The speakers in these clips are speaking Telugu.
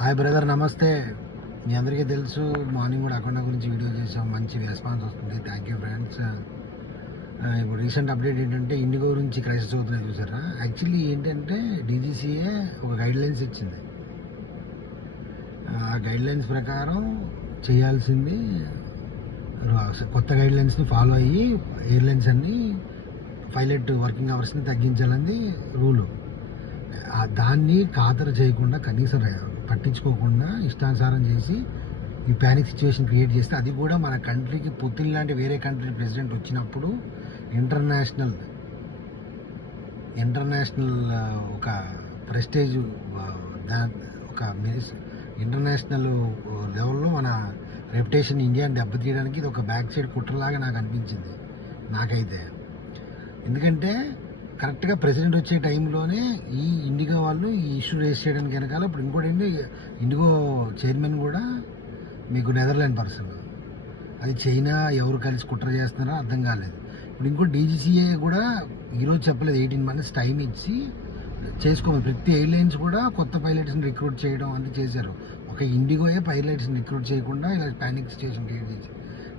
హాయ్ బ్రదర్, నమస్తే. మీ అందరికీ తెలుసు, మార్నింగ్ కూడా అకౌంట్ గురించి వీడియో చేసాం, మంచి రెస్పాన్స్ వస్తుంది. Thank you friends. ఇప్పుడు రీసెంట్ అప్డేట్ ఏంటంటే ఇండిగో గురించి క్రైసిస్ అవుతున్నాయి చూసారా. యాక్చువల్లీ ఏంటంటే డీజీసీఏ ఒక గైడ్ లైన్స్ ఇచ్చింది. ఆ గైడ్ లైన్స్ ప్రకారం చేయాల్సింది కొత్త గైడ్ లైన్స్ని ఫాలో అయ్యి ఎయిర్లైన్స్ అన్ని పైలట్ వర్కింగ్ అవర్స్ని తగ్గించాలని రూలు. దాన్ని ఖాతరు చేయకుండా, కనీసం పట్టించుకోకుండా ఇష్టానుసారం చేసి ఈ ప్యానిక్ సిచ్యువేషన్ క్రియేట్ చేస్తే, అది కూడా మన కంట్రీకి పుతిన్ లాంటి వేరే కంట్రీ ప్రెసిడెంట్ వచ్చినప్పుడు ఇంటర్నేషనల్ ఒక ప్రెస్టేజ్, ఒక ఇంటర్నేషనల్ లెవెల్లో మన రెప్యుటేషన్ ఇండియాని దెబ్బతీయడానికి ఇది ఒక బ్యాక్ సైడ్ కుట్రలాగా నాకు అనిపించింది నాకైతే. ఎందుకంటే కరెక్ట్గా ప్రెసిడెంట్ వచ్చే టైంలోనే ఈ ఇండిగో వాళ్ళు ఈ ఇష్యూ రేస్ చేయడానికి వెనకాల, ఇప్పుడు ఇంకోటి ఏంటి, ఇండిగో చైర్మన్ కూడా మీకు నెదర్లాండ్ పర్సన్. అది చైనా ఎవరు కలిసి కుట్ర చేస్తున్నారో అర్థం కాలేదు. ఇప్పుడు ఇంకో డీజీసీఏ కూడా ఈరోజు చెప్పలేదు, 18 months టైం ఇచ్చి చేసుకోమని. ప్రతి ఎయిర్లైన్స్ కూడా కొత్త పైలట్స్ని రిక్రూట్ చేయడం అంతా చేశారు. ఒక ఇండిగోయే పైలట్స్ని రిక్రూట్ చేయకుండా ఇలా పానిక్ సిచ్యువేషన్ క్రియేట్ చేసి.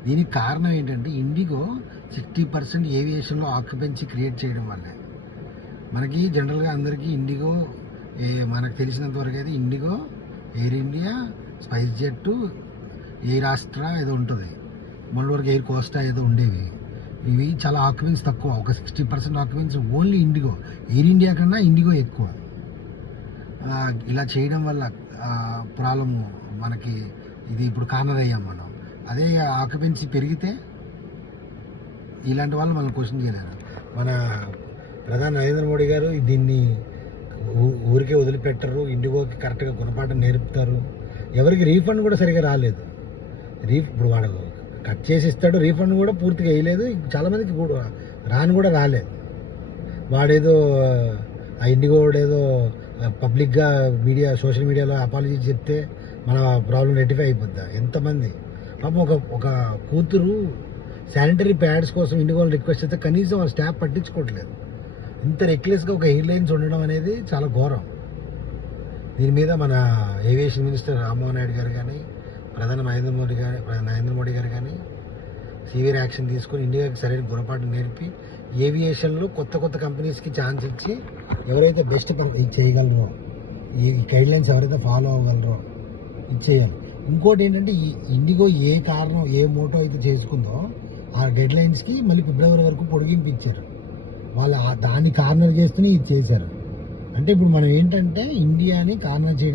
దీనికి కారణం ఏంటంటే ఇండిగో 60% ఏవియేషన్లో ఆక్యుపెన్సీ క్రియేట్ చేయడం వల్లే. మనకి జనరల్గా అందరికీ ఇండిగో, మనకు తెలిసినంత వరకు అయితే ఇండిగో, ఎయిర్ ఇండియా, స్పైస్ జెట్, ఎయిర్ ఆస్ట్రా ఏదో ఉంటుంది, మొన్న వరకు ఎయిర్ కోస్టా ఏదో ఉండేవి. ఇవి చాలా ఆక్యుపెన్సీ తక్కువ, ఒక 60% occupancy only IndiGo. Air India కన్నా ఇండిగో ఎక్కువ. ఇలా చేయడం వల్ల ప్రాబ్లం మనకి, ఇది ఇప్పుడు కార్నర్ అయ్యాం మనం. అదే ఆక్యుపెన్సీ పెరిగితే ఇలాంటి వాళ్ళు మనం క్వశ్చన్ చేయలేరు. మన ప్రధాని నరేంద్ర మోడీ గారు దీన్ని ఊరికే వదిలిపెట్టరు, ఇండిగోకి కరెక్ట్గా గుణపాఠం నేర్పుతారు. ఎవరికి రీఫండ్ కూడా సరిగా రాలేదు. ఇప్పుడు వాడు కట్ చేసి ఇస్తాడు, రీఫండ్ కూడా పూర్తిగా వేయలేదు. చాలామందికి రాని కూడా రాలేదు. వాడేదో ఆ ఇండిగో ఏదో పబ్లిక్గా సోషల్ మీడియాలో అపాలజీ చెప్తే మన ప్రాబ్లం రెక్టిఫై అయిపోద్దా? ఎంతమంది పాపం ఒక కూతురు శానిటరీ ప్యాడ్స్ కోసం ఇండిగోని రిక్వెస్ట్ చేస్తే కనీసం ఆ స్టాఫ్ పట్టించుకోవట్లేదు. ఇంత రెక్లెస్గా ఒక ఎయిర్లైన్స్ ఉండడం అనేది చాలా ఘోరం. దీని మీద మన ఏవియేషన్ మినిస్టర్ రామ్మోహన్ నాయుడు గారు కానీ, ప్రధాని నరేంద్ర మోడీ గారు కానీ సివియర్ యాక్షన్ తీసుకొని ఇండియాకి సరైన గుణపాఠం నేర్పి ఏవియేషన్లో కొత్త కంపెనీస్కి ఛాన్స్ ఇచ్చి ఎవరైతే బెస్ట్ కంపెనీ చేయగలరో, ఈ గైడ్ లైన్స్ ఎవరైతే ఫాలో అవ్వగలరో ఇచ్చేయాలి. ఇంకోటి ఏంటంటే, ఈ ఇండిగో ఏ కారణం, ఏ మోటో అయితే చేసుకుందో ఆ డెడ్ లైన్స్కి మళ్ళీ ఫిబ్రవరి వరకు పొడిగింపు ఇచ్చారు. వాళ్ళు దాన్ని కార్నర్ చేస్తూనే ఇది చేశారు. అంటే ఇప్పుడు మనం ఏంటంటే ఇండియాని కార్నర్ చేయడం